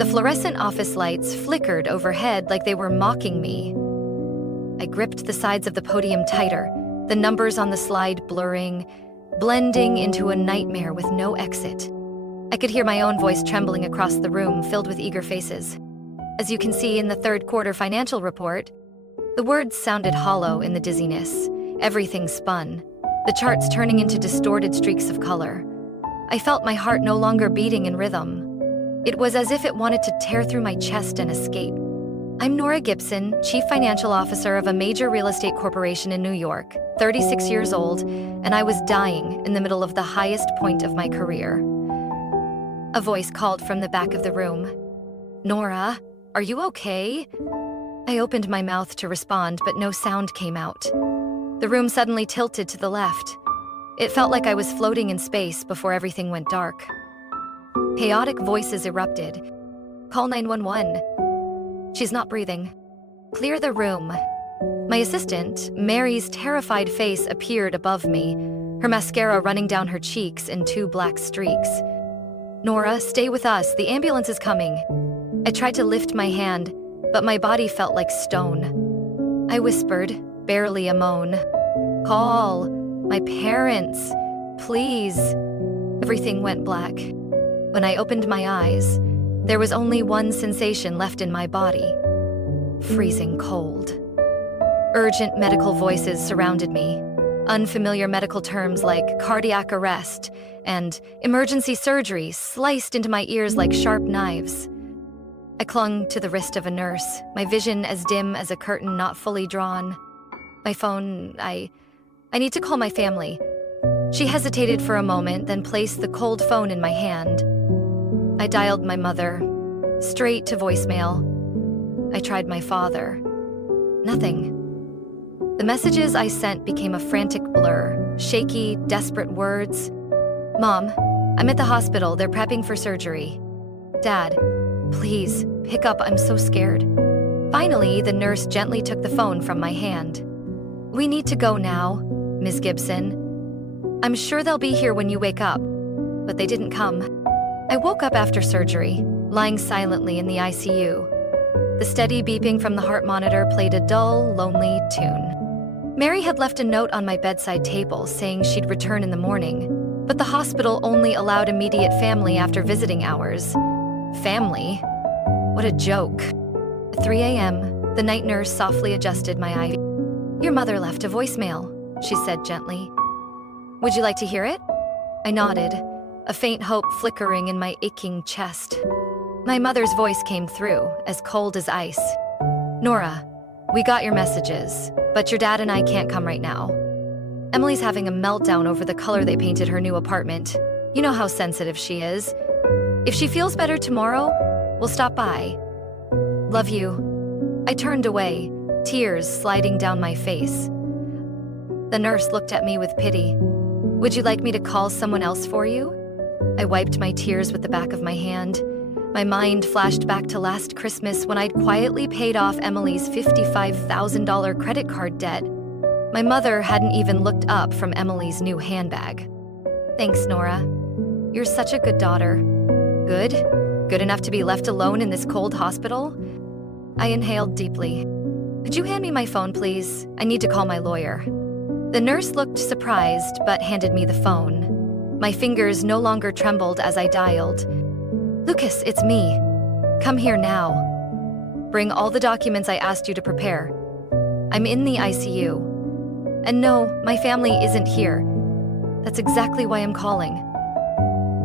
The fluorescent office lights flickered overhead like they were mocking me. I gripped the sides of the podium tighter, the numbers on the slide blurring, blending into a nightmare with no exit. I could hear my own voice trembling across the room, filled with eager faces. As you can see in the third quarter financial report, the words sounded hollow in the dizziness. Everything spun, the charts turning into distorted streaks of color. I felt my heart no longer beating in rhythm. It was as if it wanted to tear through my chest and escape. I'm Nora Gibson, Chief Financial Officer of a major real estate corporation in New York, 36 years old, and I was dying in the middle of the highest point of my career. A voice called from the back of the room. "Nora, are you okay?" I opened my mouth to respond, but no sound came out. The room suddenly tilted to the left. It felt like I was floating in space before everything went dark. Chaotic voices erupted. "Call 911. She's not breathing. Clear the room." My assistant, Mary's terrified face appeared above me, her mascara running down her cheeks in 2 black streaks. "Nora, stay with us. The ambulance is coming." I tried to lift my hand, but my body felt like stone. I whispered, barely a moan. "Call my parents, please." Everything went black. When I opened my eyes, there was only one sensation left in my body: freezing cold. Urgent medical voices surrounded me. Unfamiliar medical terms like cardiac arrest and emergency surgery sliced into my ears like sharp knives. I clung to the wrist of a nurse, my vision as dim as a curtain not fully drawn. My phone, I need to call my family. She hesitated for a moment, then placed the cold phone in my hand. I dialed my mother, straight to voicemail. I tried my father. Nothing. The messages I sent became a frantic blur, shaky, desperate words. "Mom, I'm at the hospital. They're prepping for surgery." "Dad, please, pick up. I'm so scared." Finally, the nurse gently took the phone from my hand. "We need to go now, Ms. Gibson. I'm sure they'll be here when you wake up." But they didn't come. I woke up after surgery, lying silently in the ICU. The steady beeping from the heart monitor played a dull, lonely tune. Mary had left a note on my bedside table saying she'd return in the morning, but the hospital only allowed immediate family after visiting hours. Family? What a joke. At 3 a.m., the night nurse softly adjusted my IV. "Your mother left a voicemail," she said gently. "Would you like to hear it?" I nodded, a faint hope flickering in my aching chest. My mother's voice came through, as cold as ice. "Nora, we got your messages, but your dad and I can't come right now. Emily's having a meltdown over the color they painted her new apartment. You know how sensitive she is. If she feels better tomorrow, we'll stop by. Love you." I turned away, tears sliding down my face. The nurse looked at me with pity. "Would you like me to call someone else for you?" I wiped my tears with the back of my hand. My mind flashed back to last Christmas when I'd quietly paid off Emily's $55,000 credit card debt. My mother hadn't even looked up from Emily's new handbag. "Thanks, Nora. You're such a good daughter." "Good? Good enough to be left alone in this cold hospital?" I inhaled deeply. "Could you hand me my phone, please? I need to call my lawyer." The nurse looked surprised but handed me the phone. My fingers no longer trembled as I dialed. "Lucas, it's me. Come here now. Bring all the documents I asked you to prepare. I'm in the ICU. And no, my family isn't here. That's exactly why I'm calling."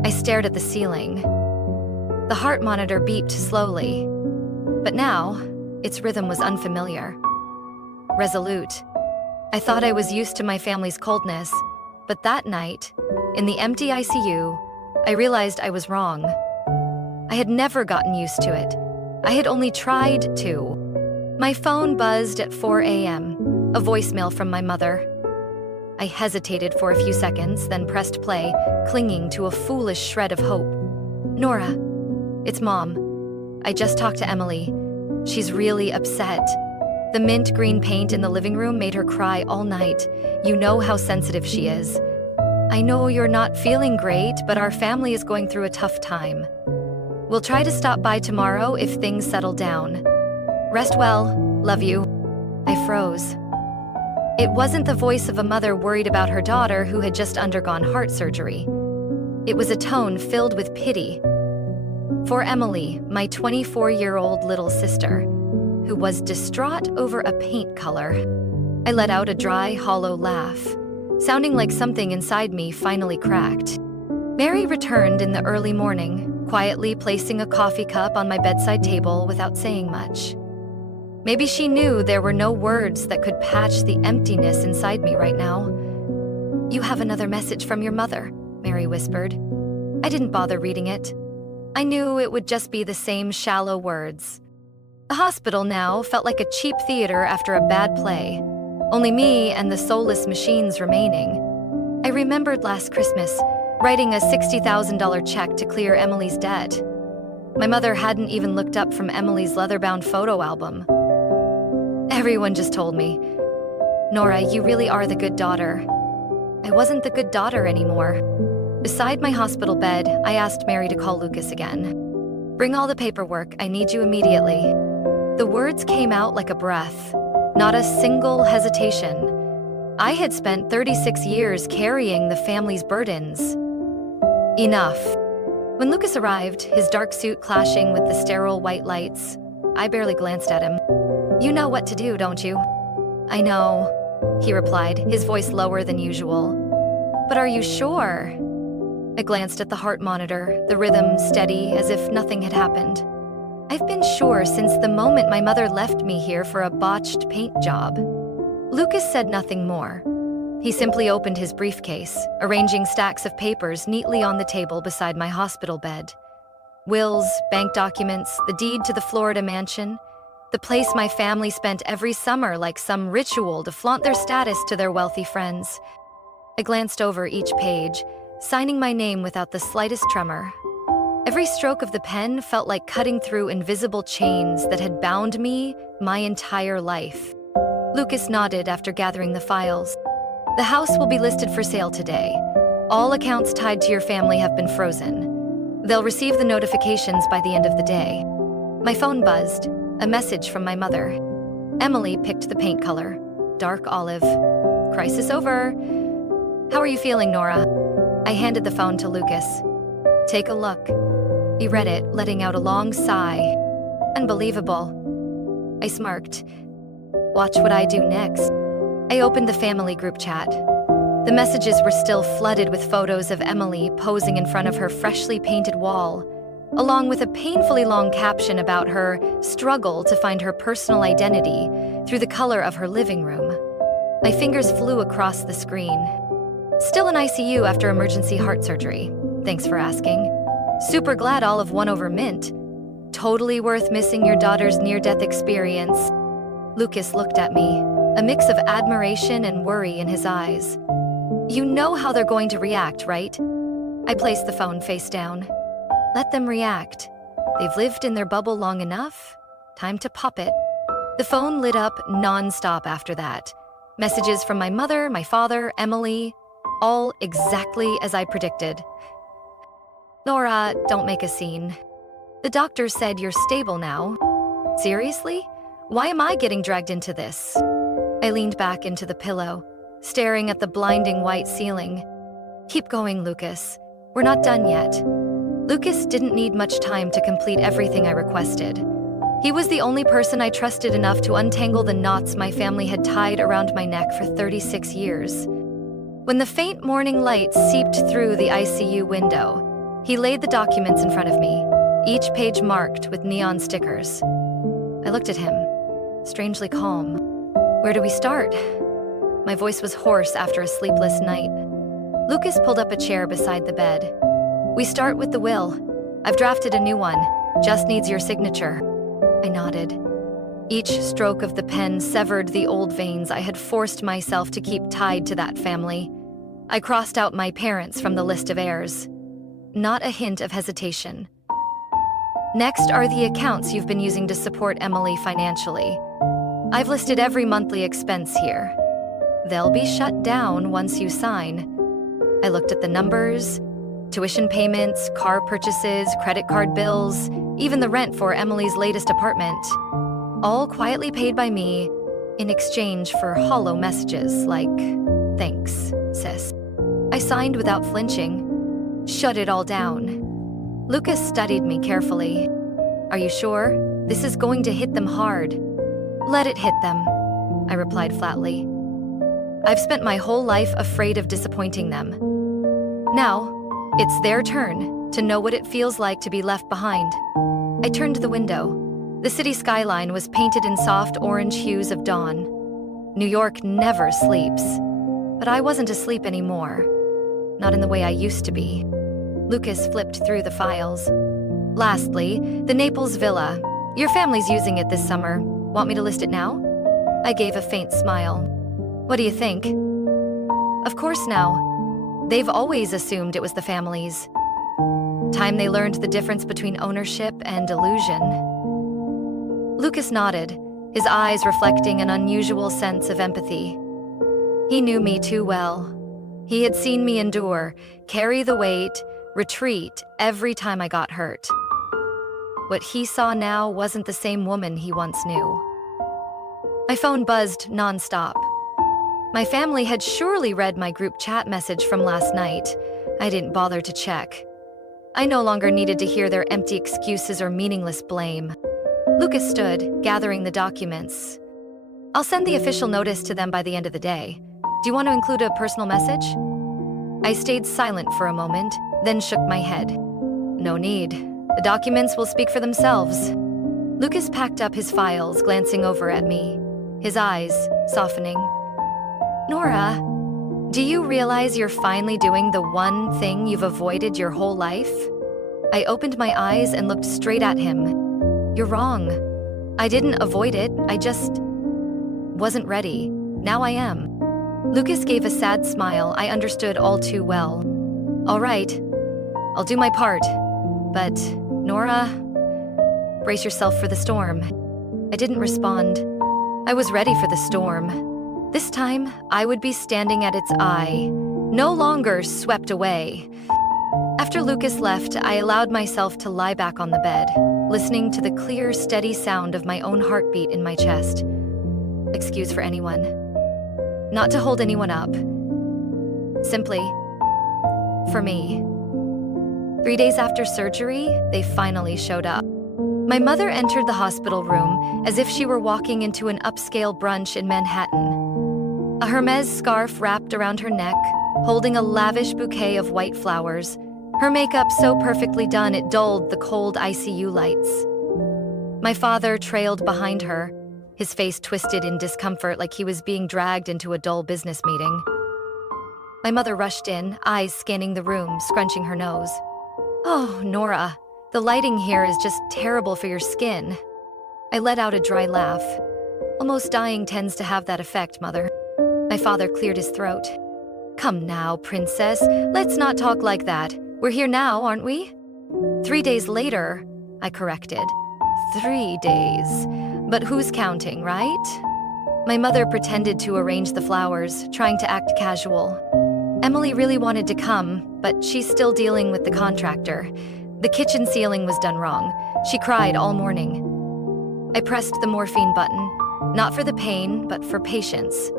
I stared at the ceiling. The heart monitor beeped slowly, but now its rhythm was unfamiliar. Resolute. I thought I was used to my family's coldness, but that night, in the empty ICU, I realized I was wrong. I had never gotten used to it. I had only tried to. My phone buzzed at 4 a.m., a voicemail from my mother. I hesitated for a few seconds, then pressed play, clinging to a foolish shred of hope. "Nora, it's Mom. I just talked to Emily. She's really upset. The mint green paint in the living room made her cry all night. You know how sensitive she is. I know you're not feeling great, but our family is going through a tough time. We'll try to stop by tomorrow if things settle down. Rest well. Love you. I froze. It wasn't the voice of a mother worried about her daughter who had just undergone heart surgery. It was a tone filled with pity for Emily, my 24-year-old little sister, who was distraught over a paint color. I let out a dry, hollow laugh, sounding like something inside me finally cracked. Mary returned in the early morning, quietly placing a coffee cup on my bedside table without saying much. Maybe she knew there were no words that could patch the emptiness inside me right now. "You have another message from your mother," Mary whispered. I didn't bother reading it. I knew it would just be the same shallow words. The hospital now felt like a cheap theater after a bad play, only me and the soulless machines remaining. I remembered last Christmas, writing a $60,000 check to clear Emily's debt. My mother hadn't even looked up from Emily's leather-bound photo album. Everyone just told me, "Nora, you really are the good daughter." I wasn't the good daughter anymore. Beside my hospital bed, I asked Mary to call Lucas again. "Bring all the paperwork, I need you immediately." The words came out like a breath, not a single hesitation. I had spent 36 years carrying the family's burdens. Enough. When Lucas arrived, his dark suit clashing with the sterile white lights, I barely glanced at him. "You know what to do, don't you?" "I know," he replied, his voice lower than usual. "But are you sure?" I glanced at the heart monitor, the rhythm steady as if nothing had happened. I've been sure since the moment my mother left me here for a botched paint job. Lucas said nothing more. He simply opened his briefcase, arranging stacks of papers neatly on the table beside my hospital bed. Wills, bank documents, the deed to the Florida mansion, the place my family spent every summer like some ritual to flaunt their status to their wealthy friends. I glanced over each page, signing my name without the slightest tremor. Every stroke of the pen felt like cutting through invisible chains that had bound me my entire life. Lucas nodded after gathering the files. "The house will be listed for sale today. All accounts tied to your family have been frozen. They'll receive the notifications by the end of the day." My phone buzzed, a message from my mother. Emily picked the paint color, dark olive. "Crisis over. How are you feeling, Nora?" I handed the phone to Lucas. "Take a look." He read it, letting out a long sigh. "Unbelievable." I smirked. "Watch what I do next." I opened the family group chat. The messages were still flooded with photos of Emily posing in front of her freshly painted wall, along with a painfully long caption about her struggle to find her personal identity through the color of her living room. My fingers flew across the screen. "Still in ICU after emergency heart surgery. Thanks for asking. Super glad olive won over mint. Totally worth missing your daughter's near-death experience." Lucas looked at me, a mix of admiration and worry in his eyes. "You know how they're going to react, right?" I placed the phone face down. "Let them react. They've lived in their bubble long enough. Time to pop it." The phone lit up non-stop after that. Messages from my mother, my father, Emily, all exactly as I predicted. "Nora, don't make a scene. The doctor said you're stable now." "Seriously? Why am I getting dragged into this?" I leaned back into the pillow, staring at the blinding white ceiling. "Keep going, Lucas. We're not done yet." Lucas didn't need much time to complete everything I requested. He was the only person I trusted enough to untangle the knots my family had tied around my neck for 36 years. When the faint morning light seeped through the ICU window, he laid the documents in front of me, each page marked with neon stickers. I looked at him, strangely calm. "Where do we start?" My voice was hoarse after a sleepless night. Lucas pulled up a chair beside the bed. "We start with the will. I've drafted a new one. Just needs your signature." I nodded. Each stroke of the pen severed the old veins I had forced myself to keep tied to that family. I crossed out my parents from the list of heirs. Not a hint of hesitation. "Next are the accounts you've been using to support Emily financially. I've listed every monthly expense here. They'll be shut down once you sign." I looked at the numbers, Tuition payments, car purchases, credit card bills, even the rent for Emily's latest apartment. All quietly paid by me in exchange for hollow messages like, "Thanks, sis." I signed without flinching. Shut it all down. Lucas studied me carefully. "Are you sure? This is going to hit them hard." "Let it hit them," I replied flatly. I've spent my whole life afraid of disappointing them. Now, it's their turn to know what it feels like to be left behind. I turned to the window. The city skyline was painted in soft orange hues of dawn. New York never sleeps, but I wasn't asleep anymore. Not in the way I used to be. Lucas flipped through the files. "Lastly, the Naples villa. Your family's using it this summer. Want me to list it now?" I gave a faint smile. "What do you think?" "Of course now. They've always assumed it was the family's. Time they learned the difference between ownership and illusion." Lucas nodded, his eyes reflecting an unusual sense of empathy. He knew me too well. He had seen me endure, carry the weight, retreat every time I got hurt. What he saw now wasn't the same woman he once knew. My phone buzzed nonstop. My family had surely read my group chat message from last night. I didn't bother to check. I no longer needed to hear their empty excuses or meaningless blame. Lucas stood, gathering the documents. "I'll send the official notice to them by the end of the day. Do you want to include a personal message?" I stayed silent for a moment, then shook my head. "No need. The documents will speak for themselves." Lucas packed up his files, glancing over at me, his eyes softening. "Nora, do you realize you're finally doing the one thing you've avoided your whole life?" I opened my eyes and looked straight at him. "You're wrong. I didn't avoid it, I just wasn't ready. Now I am." Lucas gave a sad smile I understood all too well. "All right, I'll do my part. But, Nora, brace yourself for the storm." I didn't respond. I was ready for the storm. This time, I would be standing at its eye, no longer swept away. After Lucas left, I allowed myself to lie back on the bed, listening to the clear, steady sound of my own heartbeat in my chest. Excuse for anyone. Not to hold anyone up. Simply, for me. 3 days after surgery, they finally showed up. My mother entered the hospital room as if she were walking into an upscale brunch in Manhattan. A Hermes scarf wrapped around her neck, holding a lavish bouquet of white flowers. Her makeup so perfectly done it dulled the cold ICU lights. My father trailed behind her, his face twisted in discomfort like he was being dragged into a dull business meeting. My mother rushed in, eyes scanning the room, scrunching her nose. "Oh, Nora, the lighting here is just terrible for your skin." I let out a dry laugh. "Almost dying tends to have that effect, Mother." My father cleared his throat. "Come now, princess, let's not talk like that. We're here now, aren't we?" 3 days later, I corrected. 3 days. But who's counting, right? My mother pretended to arrange the flowers, trying to act casual. Emily really wanted to come, but she's still dealing with the contractor. The kitchen ceiling was done wrong. She cried all morning. I pressed the morphine button, not for the pain, but for patience.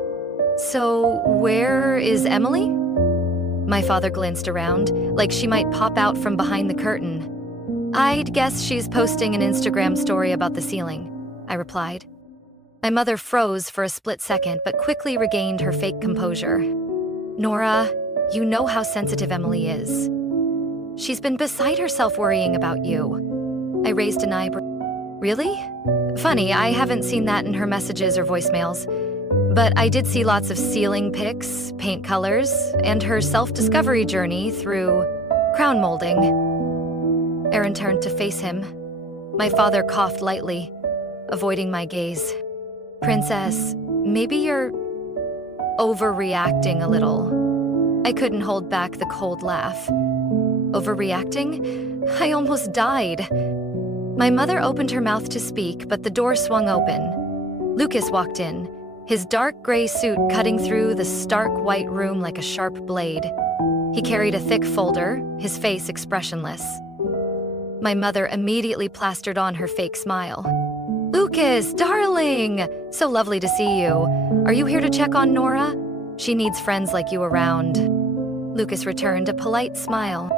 "So, where is Emily?" My father glanced around, like she might pop out from behind the curtain. "I'd guess she's posting an Instagram story about the ceiling," I replied. My mother froze for a split second, but quickly regained her fake composure. "Nora, you know how sensitive Emily is. She's been beside herself worrying about you." I raised an eyebrow. "Really? Funny, I haven't seen that in her messages or voicemails. But I did see lots of ceiling pics, paint colors, and her self-discovery journey through crown molding." Aaron turned to face him. My father coughed lightly, avoiding my gaze. "Princess, maybe you're overreacting a little." I couldn't hold back the cold laugh. Overreacting? I almost died. My mother opened her mouth to speak, but the door swung open. Lucas walked in, his dark gray suit cutting through the stark white room like a sharp blade. He carried a thick folder, his face expressionless. My mother immediately plastered on her fake smile. "Lucas, darling! So lovely to see you. Are you here to check on Nora? She needs friends like you around." Lucas returned a polite smile.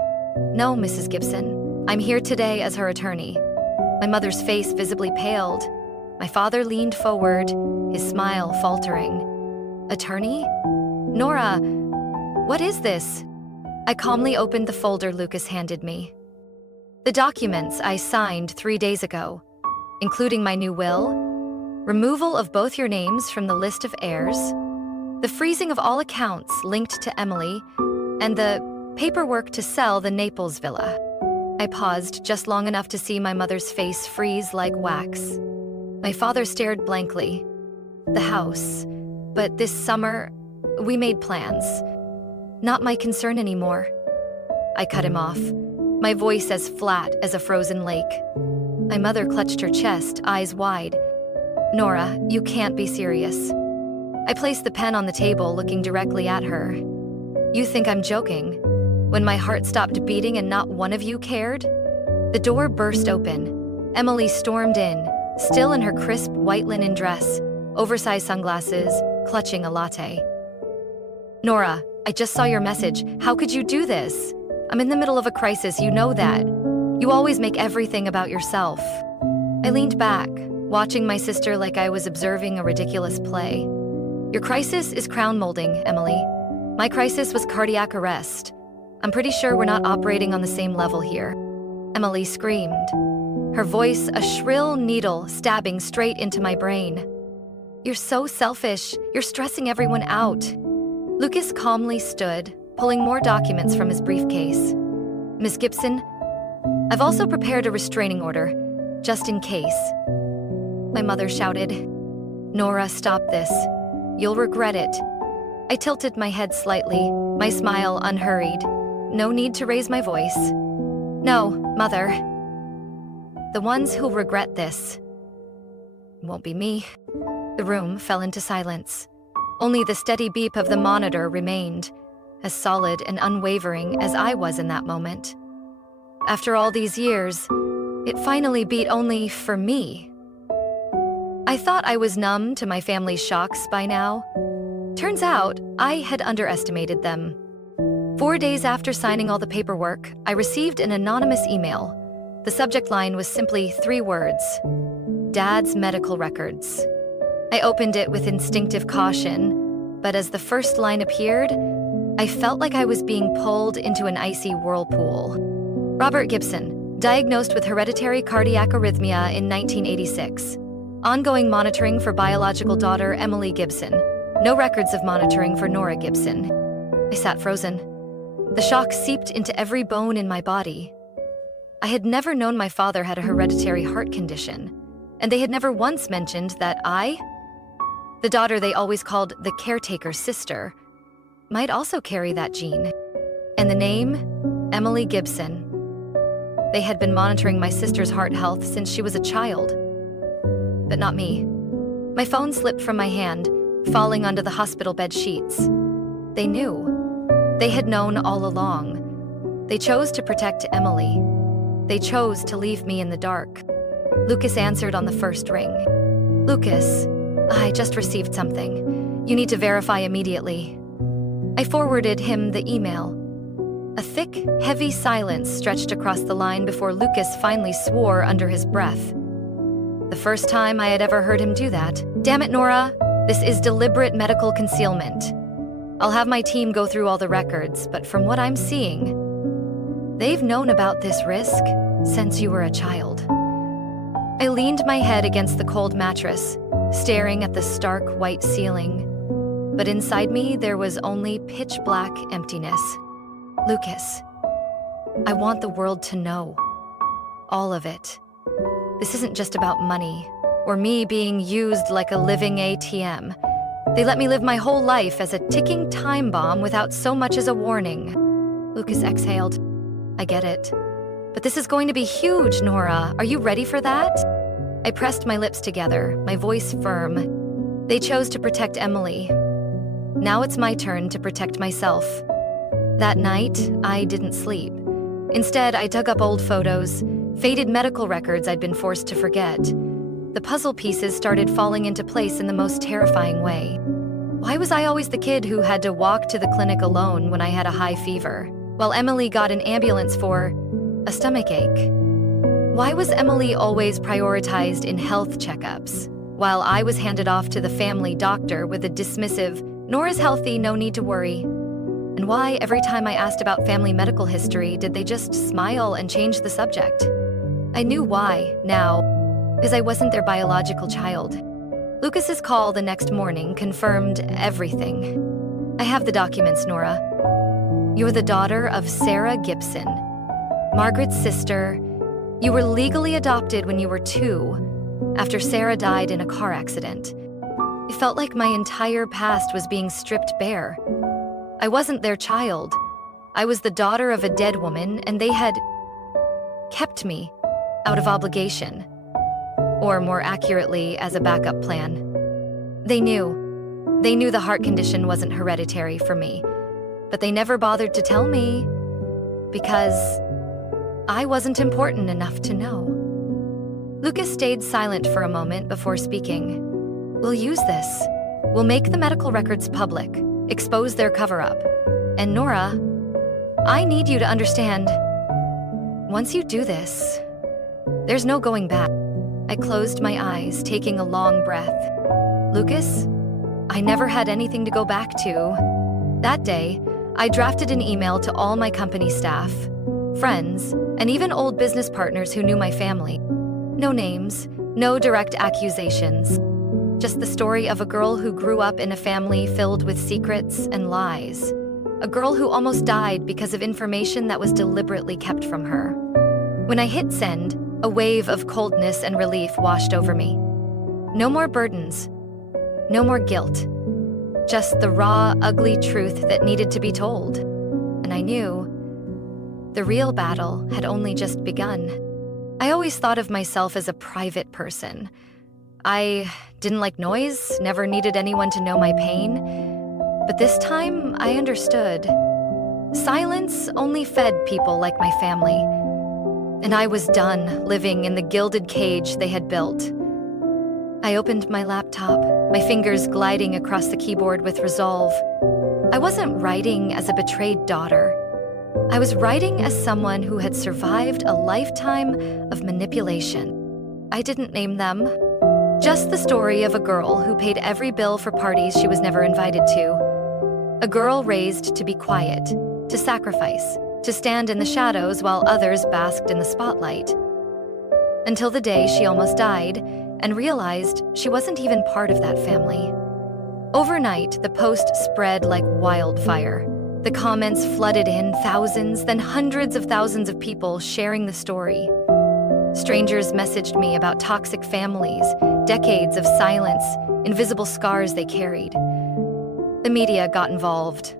"No, Mrs. Gibson. I'm here today as her attorney." My mother's face visibly paled. My father leaned forward, his smile faltering. "Attorney? Nora, what is this?" I calmly opened the folder Lucas handed me. The documents I signed 3 days ago, including my new will, removal of both your names from the list of heirs, the freezing of all accounts linked to Emily, and the paperwork to sell the Naples villa. I paused just long enough to see my mother's face freeze like wax. My father stared blankly. "The house. But this summer, we made plans. Not my concern anymore." I cut him off, my voice as flat as a frozen lake. My mother clutched her chest, eyes wide. "Nora, you can't be serious." I placed the pen on the table, looking directly at her. "You think I'm joking? When my heart stopped beating and not one of you cared?" The door burst open. Emily stormed in, still in her crisp white linen dress, oversized sunglasses, clutching a latte. "Nora, I just saw your message. How could you do this? I'm in the middle of a crisis, you know that. You always make everything about yourself." I leaned back, watching my sister like I was observing a ridiculous play. "Your crisis is crown molding, Emily. My crisis was cardiac arrest. I'm pretty sure we're not operating on the same level here." Emily screamed, her voice a shrill needle stabbing straight into my brain. "You're so selfish. You're stressing everyone out." Lucas calmly stood, pulling more documents from his briefcase. "Miss Gibson, I've also prepared a restraining order, just in case." My mother shouted, "Nora, stop this. You'll regret it." I tilted my head slightly, my smile unhurried. No need to raise my voice. "No, Mother. The ones who'll regret this won't be me." The room fell into silence. Only the steady beep of the monitor remained, as solid and unwavering as I was in that moment. After all these years, it finally beat only for me. I thought I was numb to my family's shocks by now. Turns out, I had underestimated them. 4 days after signing all the paperwork, I received an anonymous email. The subject line was simply 3 words: Dad's medical records. I opened it with instinctive caution, but as the first line appeared, I felt like I was being pulled into an icy whirlpool. Robert Gibson, diagnosed with hereditary cardiac arrhythmia in 1986. Ongoing monitoring for biological daughter Emily Gibson. No records of monitoring for Nora Gibson. I sat frozen. The shock seeped into every bone in my body. I had never known my father had a hereditary heart condition, and they had never once mentioned that I, the daughter they always called the caretaker's sister, might also carry that gene. And the name, Emily Gibson. They had been monitoring my sister's heart health since she was a child. But not me. My phone slipped from my hand, falling onto the hospital bed sheets. They knew. They had known all along. They chose to protect Emily. They chose to leave me in the dark. Lucas answered on the first ring. "Lucas, I just received something. You need to verify immediately." I forwarded him the email. A thick, heavy silence stretched across the line before Lucas finally swore under his breath. The first time I had ever heard him do that. "Damn it, Nora. This is deliberate medical concealment. I'll have my team go through all the records, but from what I'm seeing, they've known about this risk since you were a child." I leaned my head against the cold mattress, staring at the stark white ceiling. But inside me, there was only pitch black emptiness. "Lucas, I want the world to know. All of it. This isn't just about money, or me being used like a living ATM. They let me live my whole life as a ticking time bomb without so much as a warning." Lucas exhaled. "I get it. But this is going to be huge, Nora. Are you ready for that?" I pressed my lips together, my voice firm. They chose to protect Emily. Now it's my turn to protect myself. That night, I didn't sleep. Instead, I dug up old photos, faded medical records I'd been forced to forget. The puzzle pieces started falling into place in the most terrifying way. Why was I always the kid who had to walk to the clinic alone when I had a high fever, while Emily got an ambulance for a stomachache? Why was Emily always prioritized in health checkups, while I was handed off to the family doctor with a dismissive, "Nora's healthy, no need to worry"? And why, every time I asked about family medical history, did they just smile and change the subject? I knew why, now, because I wasn't their biological child. Lucas's call the next morning confirmed everything. "I have the documents, Nora. You're the daughter of Sarah Gibson, Margaret's sister. You were legally adopted when you were 2, after Sarah died in a car accident." It felt like my entire past was being stripped bare. I wasn't their child. I was the daughter of a dead woman, and they had kept me out of obligation. Or more accurately, as a backup plan. They knew. They knew the heart condition wasn't hereditary for me, but they never bothered to tell me because I wasn't important enough to know. Lucas stayed silent for a moment before speaking. "We'll use this. We'll make the medical records public, expose their cover-up. And Nora, I need you to understand, once you do this, there's no going back." I closed my eyes, taking a long breath. "Lucas, I never had anything to go back to." That day, I drafted an email to all my company staff, friends, and even old business partners who knew my family. No names, no direct accusations. Just the story of a girl who grew up in a family filled with secrets and lies. A girl who almost died because of information that was deliberately kept from her. When I hit send, a wave of coldness and relief washed over me. No more burdens. No more guilt. Just the raw, ugly truth that needed to be told. And I knew the real battle had only just begun. I always thought of myself as a private person. I didn't like noise, never needed anyone to know my pain. But this time, I understood. Silence only fed people like my family. And I was done living in the gilded cage they had built. I opened my laptop, my fingers gliding across the keyboard with resolve. I wasn't writing as a betrayed daughter. I was writing as someone who had survived a lifetime of manipulation. I didn't name them. Just the story of a girl who paid every bill for parties she was never invited to. A girl raised to be quiet, to sacrifice, to stand in the shadows while others basked in the spotlight. Until the day she almost died and realized she wasn't even part of that family. Overnight, the post spread like wildfire. The comments flooded in, thousands, then hundreds of thousands of people sharing the story. Strangers messaged me about toxic families, decades of silence, invisible scars they carried. The media got involved.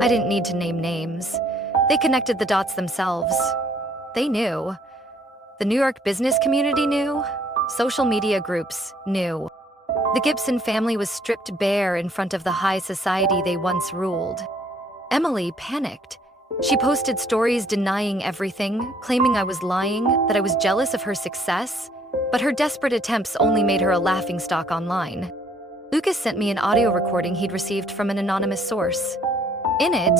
I didn't need to name names. They connected the dots themselves. They knew. The New York business community knew. Social media groups knew. The Gibson family was stripped bare in front of the high society they once ruled. Emily panicked. She posted stories denying everything, claiming I was lying, that I was jealous of her success, but her desperate attempts only made her a laughingstock online. Lucas sent me an audio recording he'd received from an anonymous source. In it,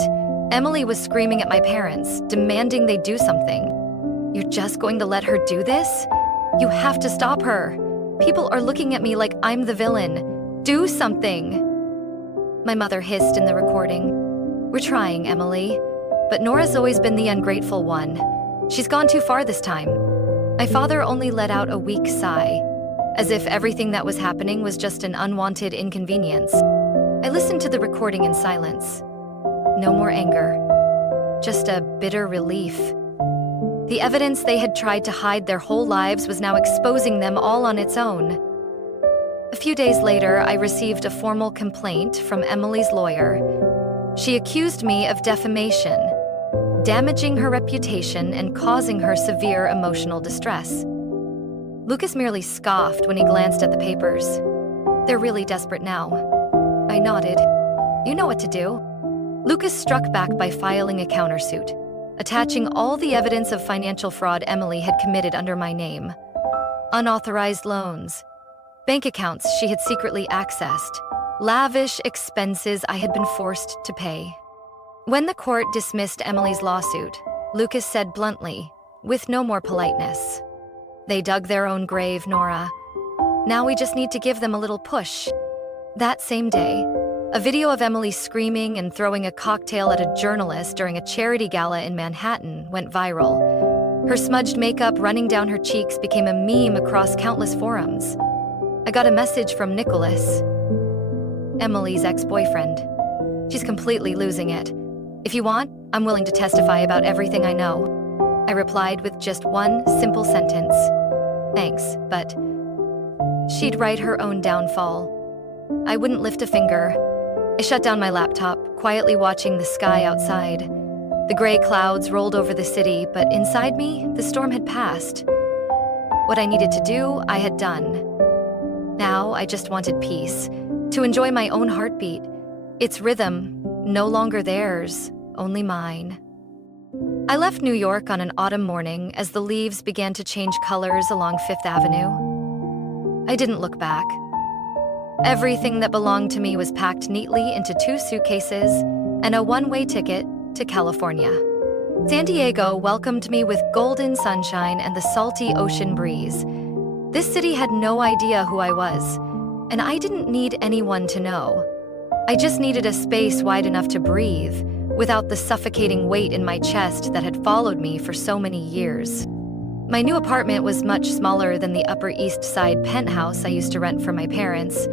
Emily was screaming at my parents, demanding they do something. "You're just going to let her do this? You have to stop her. People are looking at me like I'm the villain. Do something." My mother hissed in the recording. "We're trying, Emily. But Nora's always been the ungrateful one. She's gone too far this time." My father only let out a weak sigh, as if everything that was happening was just an unwanted inconvenience. I listened to the recording in silence. No more anger, just a bitter relief. The evidence they had tried to hide their whole lives was now exposing them all on its own. A few days later, I received a formal complaint from Emily's lawyer. She accused me of defamation, damaging her reputation and causing her severe emotional distress. Lucas merely scoffed when he glanced at the papers. "They're really desperate now." I nodded. "You know what to do." Lucas Lucas struck back by filing a countersuit, attaching all the evidence of financial fraud Emily had committed under my name. Unauthorized loans, bank accounts she had secretly accessed, lavish expenses I had been forced to pay. When the court dismissed Emily's lawsuit, Lucas said bluntly, with no more politeness, "They dug their own grave, Nora. Now we just need to give them a little push." That same day, a video of Emily screaming and throwing a cocktail at a journalist during a charity gala in Manhattan went viral. Her smudged makeup running down her cheeks became a meme across countless forums. I got a message from Nicholas, Emily's ex-boyfriend. "She's completely losing it. If you want, I'm willing to testify about everything I know." I replied with just one simple sentence. "Thanks, but..." She'd write her own downfall. I wouldn't lift a finger. I shut down my laptop, quietly watching the sky outside. The gray clouds rolled over the city, but inside me, the storm had passed. What I needed to do, I had done. Now I just wanted peace, to enjoy my own heartbeat, its rhythm, no longer theirs, only mine. I left New York on an autumn morning as the leaves began to change colors along Fifth Avenue. I didn't look back. Everything that belonged to me was packed neatly into 2 suitcases and a one-way ticket to California. San Diego welcomed me with golden sunshine and the salty ocean breeze. This city had no idea who I was, and I didn't need anyone to know. I just needed a space wide enough to breathe, without the suffocating weight in my chest that had followed me for so many years. My new apartment was much smaller than the Upper East Side penthouse I used to rent for my parents,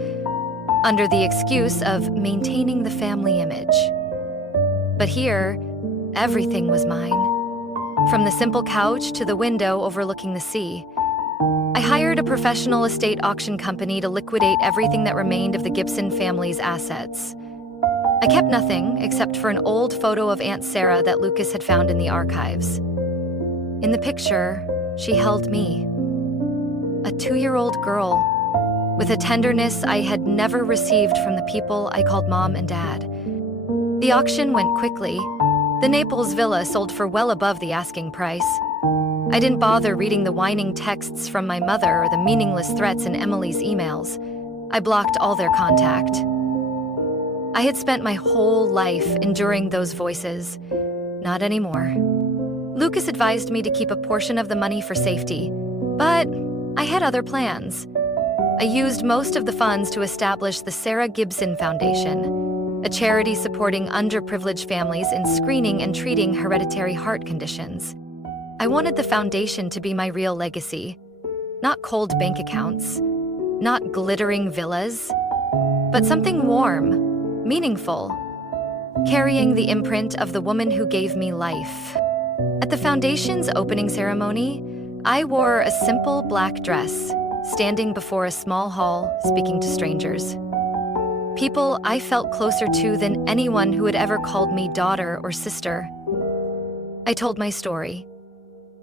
under the excuse of maintaining the family image. But here, everything was mine. From the simple couch to the window overlooking the sea. I hired a professional estate auction company to liquidate everything that remained of the Gibson family's assets. I kept nothing except for an old photo of Aunt Sarah that Lucas had found in the archives. In the picture, she held me, a 2-year-old girl, with a tenderness I had never received from the people I called Mom and Dad. The auction went quickly. The Naples villa sold for well above the asking price. I didn't bother reading the whining texts from my mother or the meaningless threats in Emily's emails. I blocked all their contact. I had spent my whole life enduring those voices. Not anymore. Lucas advised me to keep a portion of the money for safety, but I had other plans. I used most of the funds to establish the Sarah Gibson Foundation, a charity supporting underprivileged families in screening and treating hereditary heart conditions. I wanted the foundation to be my real legacy, not cold bank accounts, not glittering villas, but something warm, meaningful, carrying the imprint of the woman who gave me life. At the foundation's opening ceremony, I wore a simple black dress, standing before a small hall, speaking to strangers. People I felt closer to than anyone who had ever called me daughter or sister. I told my story.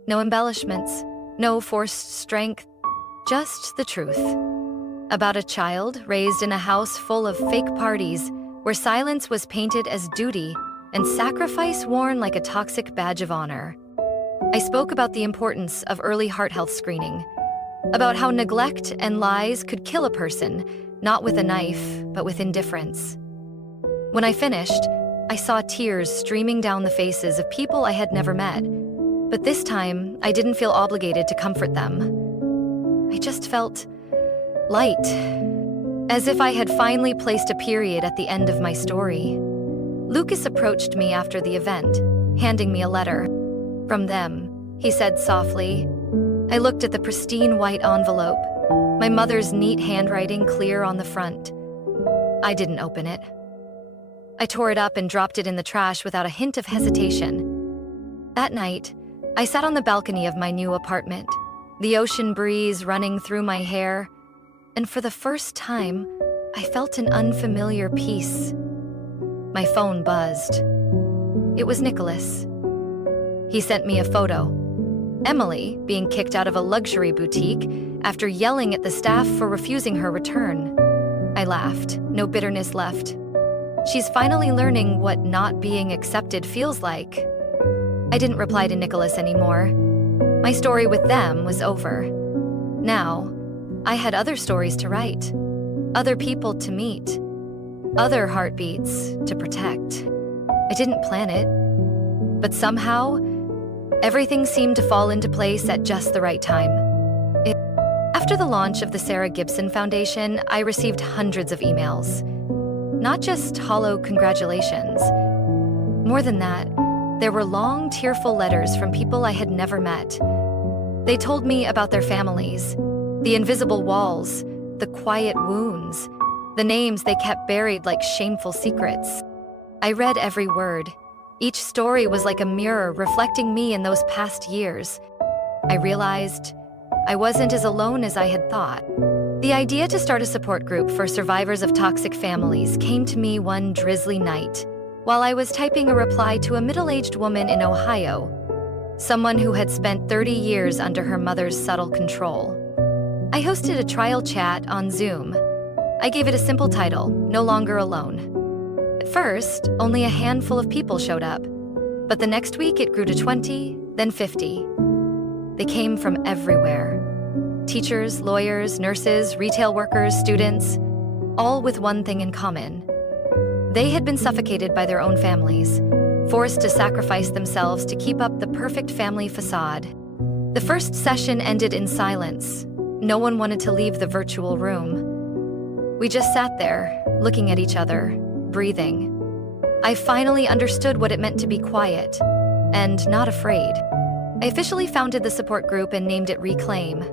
No embellishments, no forced strength, just the truth. About a child raised in a house full of fake parties where silence was painted as duty and sacrifice worn like a toxic badge of honor. I spoke about the importance of early heart health screening, about how neglect and lies could kill a person, not with a knife, but with indifference. When I finished, I saw tears streaming down the faces of people I had never met, but this time I didn't feel obligated to comfort them. I just felt light, as if I had finally placed a period at the end of my story. Lucas approached me after the event, handing me a letter. "From them," he said softly. I looked at the pristine white envelope, my mother's neat handwriting clear on the front. I didn't open it. I tore it up and dropped it in the trash without a hint of hesitation. That night, I sat on the balcony of my new apartment, the ocean breeze running through my hair, and for the first time, I felt an unfamiliar peace. My phone buzzed. It was Nicholas. He sent me a photo. Emily being kicked out of a luxury boutique after yelling at the staff for refusing her return. I laughed, no bitterness left. She's finally learning what not being accepted feels like. I didn't reply to Nicholas anymore. My story with them was over. Now, I had other stories to write, other people to meet, other heartbeats to protect. I didn't plan it, but somehow, everything seemed to fall into place at just the right time. After the launch of the Sarah Gibson Foundation, I received hundreds of emails. Not just hollow congratulations. More than that, there were long, tearful letters from people I had never met. They told me about their families, the invisible walls, the quiet wounds, the names they kept buried like shameful secrets. I read every word. Each story was like a mirror reflecting me in those past years. I realized I wasn't as alone as I had thought. The idea to start a support group for survivors of toxic families came to me one drizzly night, while I was typing a reply to a middle-aged woman in Ohio, someone who had spent 30 years under her mother's subtle control. I hosted a trial chat on Zoom. I gave it a simple title, No Longer Alone. At first, only a handful of people showed up, but the next week it grew to 20, then 50. They came from everywhere. Teachers, lawyers, nurses, retail workers, students, all with one thing in common. They had been suffocated by their own families, forced to sacrifice themselves to keep up the perfect family facade. The first session ended in silence. No one wanted to leave the virtual room. We just sat there, looking at each other, breathing. I finally understood what it meant to be quiet, and not afraid. I officially founded the support group and named it Reclaim.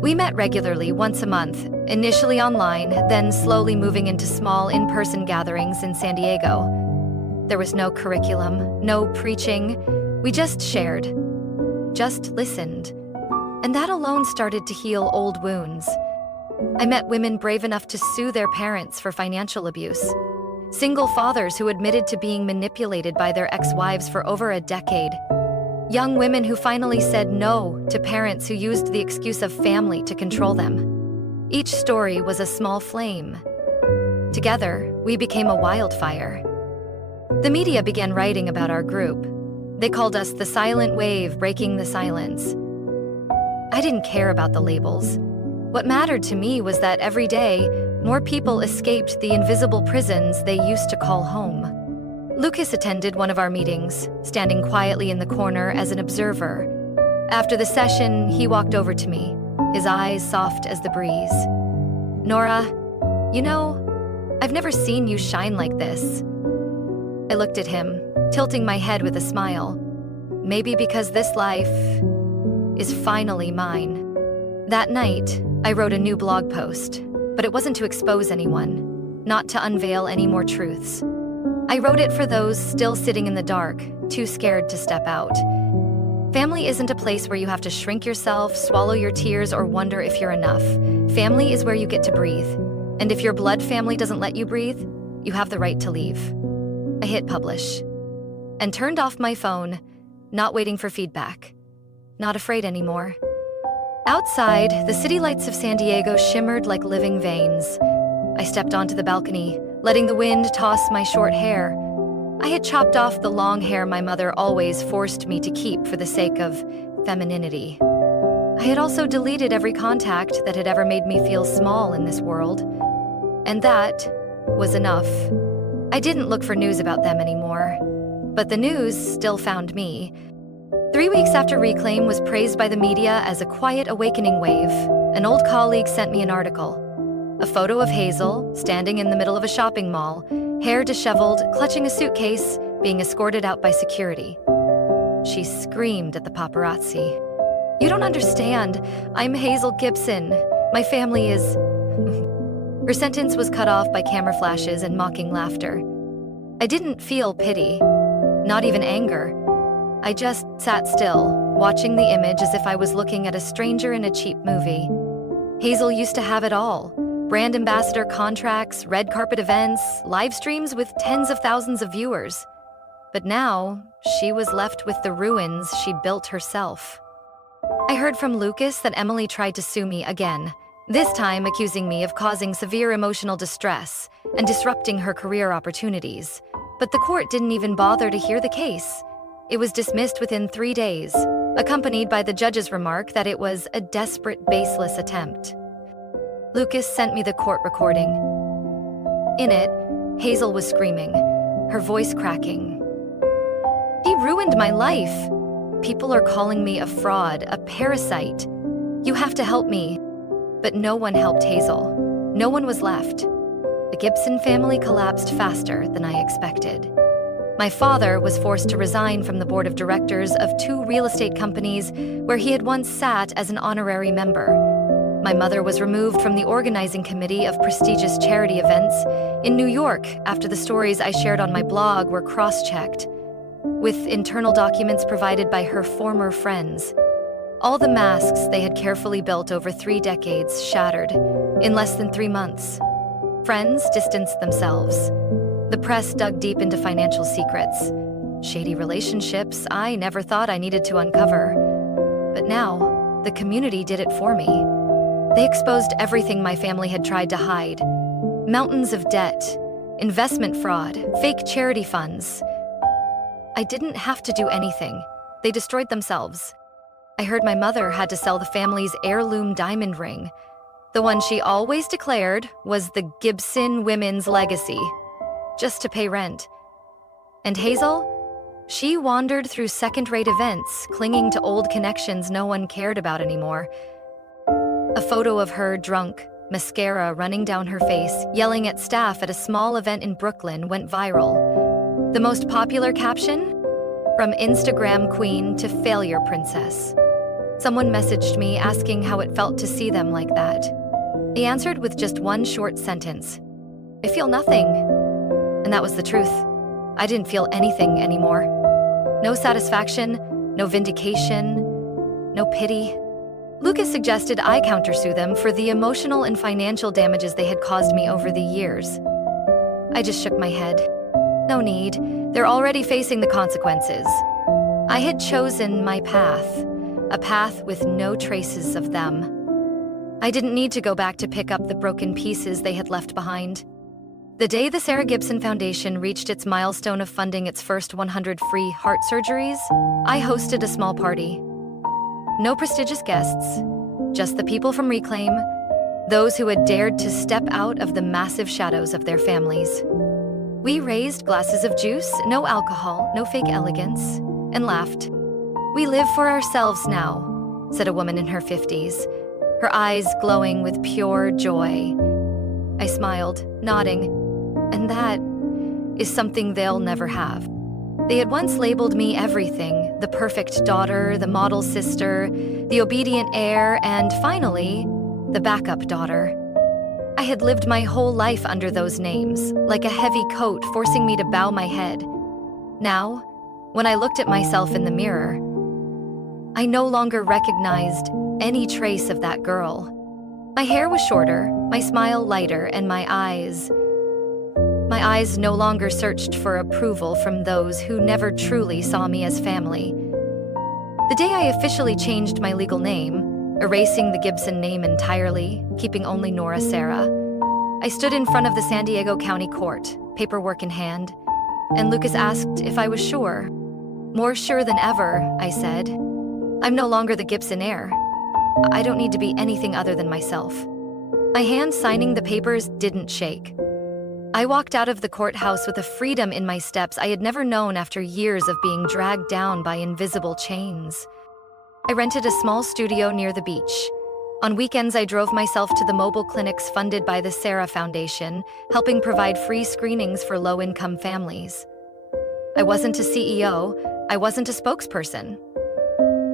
We met regularly once a month, initially online, then slowly moving into small in-person gatherings in San Diego. There was no curriculum, no preaching. We just shared, just listened. And that alone started to heal old wounds. I met women brave enough to sue their parents for financial abuse. Single fathers who admitted to being manipulated by their ex-wives for over a decade. Young women who finally said no to parents who used the excuse of family to control them. Each story was a small flame. Together, we became a wildfire. The media began writing about our group. They called us the silent wave breaking the silence. I didn't care about the labels. What mattered to me was that every day, more people escaped the invisible prisons they used to call home. Lucas attended one of our meetings, standing quietly in the corner as an observer. After the session, he walked over to me, his eyes soft as the breeze. Nora, you know, I've never seen you shine like this. I looked at him, tilting my head with a smile. Maybe because this life is finally mine. That night, I wrote a new blog post, but it wasn't to expose anyone, not to unveil any more truths. I wrote it for those still sitting in the dark, too scared to step out. Family isn't a place where you have to shrink yourself, swallow your tears, or wonder if you're enough. Family is where you get to breathe. And if your blood family doesn't let you breathe, you have the right to leave. I hit publish and turned off my phone, not waiting for feedback. Not afraid anymore. Outside, the city lights of San Diego shimmered like living veins. I stepped onto the balcony, letting the wind toss my short hair. I had chopped off the long hair my mother always forced me to keep for the sake of femininity. I had also deleted every contact that had ever made me feel small in this world. And that was enough. I didn't look for news about them anymore. But the news still found me. 3 weeks after Reclaim was praised by the media as a quiet awakening wave, an old colleague sent me an article. A photo of Hazel, standing in the middle of a shopping mall, hair disheveled, clutching a suitcase, being escorted out by security. She screamed at the paparazzi. "You don't understand. I'm Hazel Gibson. My family is..." Her sentence was cut off by camera flashes and mocking laughter. I didn't feel pity, not even anger. I just sat still, watching the image as if I was looking at a stranger in a cheap movie. Hazel used to have it all. Brand ambassador contracts, red carpet events, live streams with tens of thousands of viewers. But now, she was left with the ruins she built herself. I heard from Lucas that Emily tried to sue me again, this time accusing me of causing severe emotional distress and disrupting her career opportunities. But the court didn't even bother to hear the case. It was dismissed within 3 days, accompanied by the judge's remark that it was a desperate, baseless attempt. Lucas sent me the court recording. In it, Hazel was screaming, her voice cracking. "He ruined my life. People are calling me a fraud, a parasite. You have to help me." But no one helped Hazel. No one was left. The Gibson family collapsed faster than I expected. My father was forced to resign from the board of directors of 2 real estate companies where he had once sat as an honorary member. My mother was removed from the organizing committee of prestigious charity events in New York after the stories I shared on my blog were cross-checked, with internal documents provided by her former friends. All the masks they had carefully built over 3 decades shattered in less than 3 months. Friends distanced themselves. The press dug deep into financial secrets, shady relationships I never thought I needed to uncover. But now, the community did it for me. They exposed everything my family had tried to hide. Mountains of debt, investment fraud, fake charity funds. I didn't have to do anything. They destroyed themselves. I heard my mother had to sell the family's heirloom diamond ring. The one she always declared was the Gibson women's legacy, just to pay rent. And Hazel? She wandered through second-rate events, clinging to old connections no one cared about anymore. A photo of her drunk, mascara running down her face, yelling at staff at a small event in Brooklyn went viral. The most popular caption? From Instagram queen to failure princess. Someone messaged me asking how it felt to see them like that. I answered with just one short sentence. I feel nothing. And that was the truth. I didn't feel anything anymore. No satisfaction, no vindication, no pity. Lucas suggested I countersue them for the emotional and financial damages they had caused me over the years. I just shook my head. No need. They're already facing the consequences. I had chosen my path, a path with no traces of them. I didn't need to go back to pick up the broken pieces they had left behind. The day the Sarah Gibson Foundation reached its milestone of funding its first 100 free heart surgeries, I hosted a small party. No prestigious guests, just the people from Reclaim, those who had dared to step out of the massive shadows of their families. We raised glasses of juice, no alcohol, no fake elegance, and laughed. "We live for ourselves now," said a woman in her 50s, her eyes glowing with pure joy. I smiled, nodding, and that is something they'll never have. They had once labeled me everything: the perfect daughter, the model sister, the obedient heir, and finally, the backup daughter. I had lived my whole life under those names, like a heavy coat forcing me to bow my head. Now, when I looked at myself in the mirror, I no longer recognized any trace of that girl. My hair was shorter, my smile lighter, and my eyes no longer searched for approval from those who never truly saw me as family. The day I officially changed my legal name, erasing the Gibson name entirely, keeping only Nora Sarah, I stood in front of the San Diego County Court, paperwork in hand, and Lucas asked if I was sure. More sure than ever, I said. I'm no longer the Gibson heir. I don't need to be anything other than myself. My hand signing the papers didn't shake. I walked out of the courthouse with a freedom in my steps I had never known after years of being dragged down by invisible chains. I rented a small studio near the beach. On weekends, I drove myself to the mobile clinics funded by the Sarah Foundation, helping provide free screenings for low-income families. I wasn't a CEO. I wasn't a spokesperson.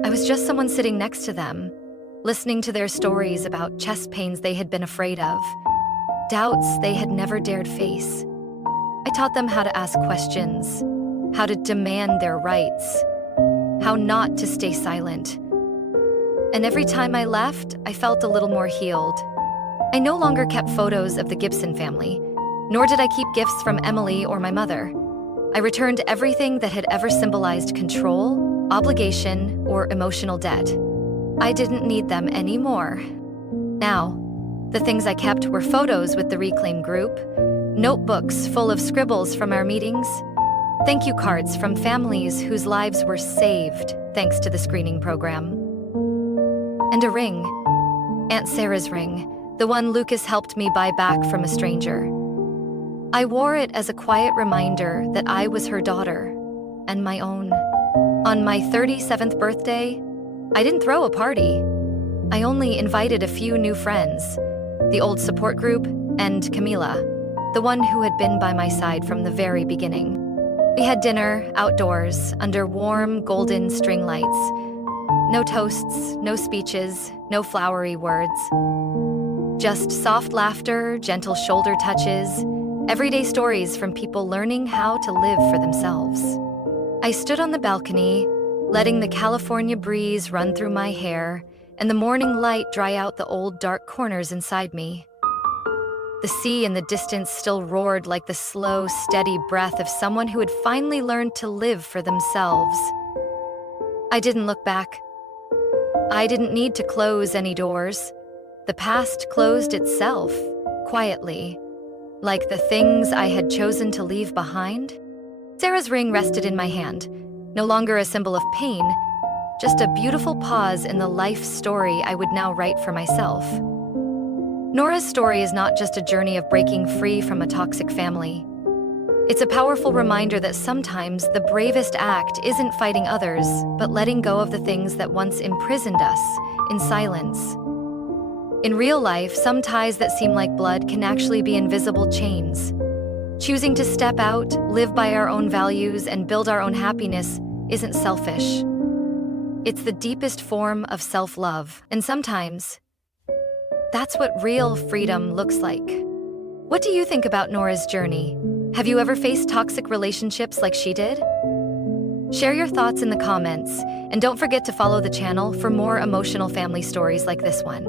I was just someone sitting next to them, listening to their stories about chest pains they had been afraid of, doubts they had never dared face. I taught them how to ask questions, how to demand their rights, how not to stay silent. And every time I left, I felt a little more healed. I no longer kept photos of the Gibson family, nor did I keep gifts from Emily or my mother. I returned everything that had ever symbolized control, obligation, or emotional debt. I didn't need them anymore. Now, The things I kept were photos with the Reclaim group, notebooks full of scribbles from our meetings, thank you cards from families whose lives were saved thanks to the screening program, and a ring, Aunt Sarah's ring, the one Lucas helped me buy back from a stranger. I wore it as a quiet reminder that I was her daughter, and my own. On my 37th birthday, I didn't throw a party. I only invited a few new friends, the old support group and Camila, the one who had been by my side from the very beginning. We had dinner outdoors under warm golden string lights. No toasts, no speeches, no flowery words. Just soft laughter, gentle shoulder touches, everyday stories from people learning how to live for themselves. I stood on the balcony, letting the California breeze run through my hair and the morning light dry out the old dark corners inside me. The sea in the distance still roared like the slow, steady breath of someone who had finally learned to live for themselves. I didn't look back. I didn't need to close any doors. The past closed itself, quietly, like the things I had chosen to leave behind. Sarah's ring rested in my hand, no longer a symbol of pain, just a beautiful pause in the life story I would now write for myself. Nora's story is not just a journey of breaking free from a toxic family. It's a powerful reminder that sometimes the bravest act isn't fighting others, but letting go of the things that once imprisoned us in silence. In real life, some ties that seem like blood can actually be invisible chains. Choosing to step out, live by our own values, and build our own happiness isn't selfish. It's the deepest form of self-love, and sometimes that's what real freedom looks like. What do you think about Nora's journey? Have you ever faced toxic relationships like she did? Share your thoughts in the comments, and don't forget to follow the channel for more emotional family stories like this one.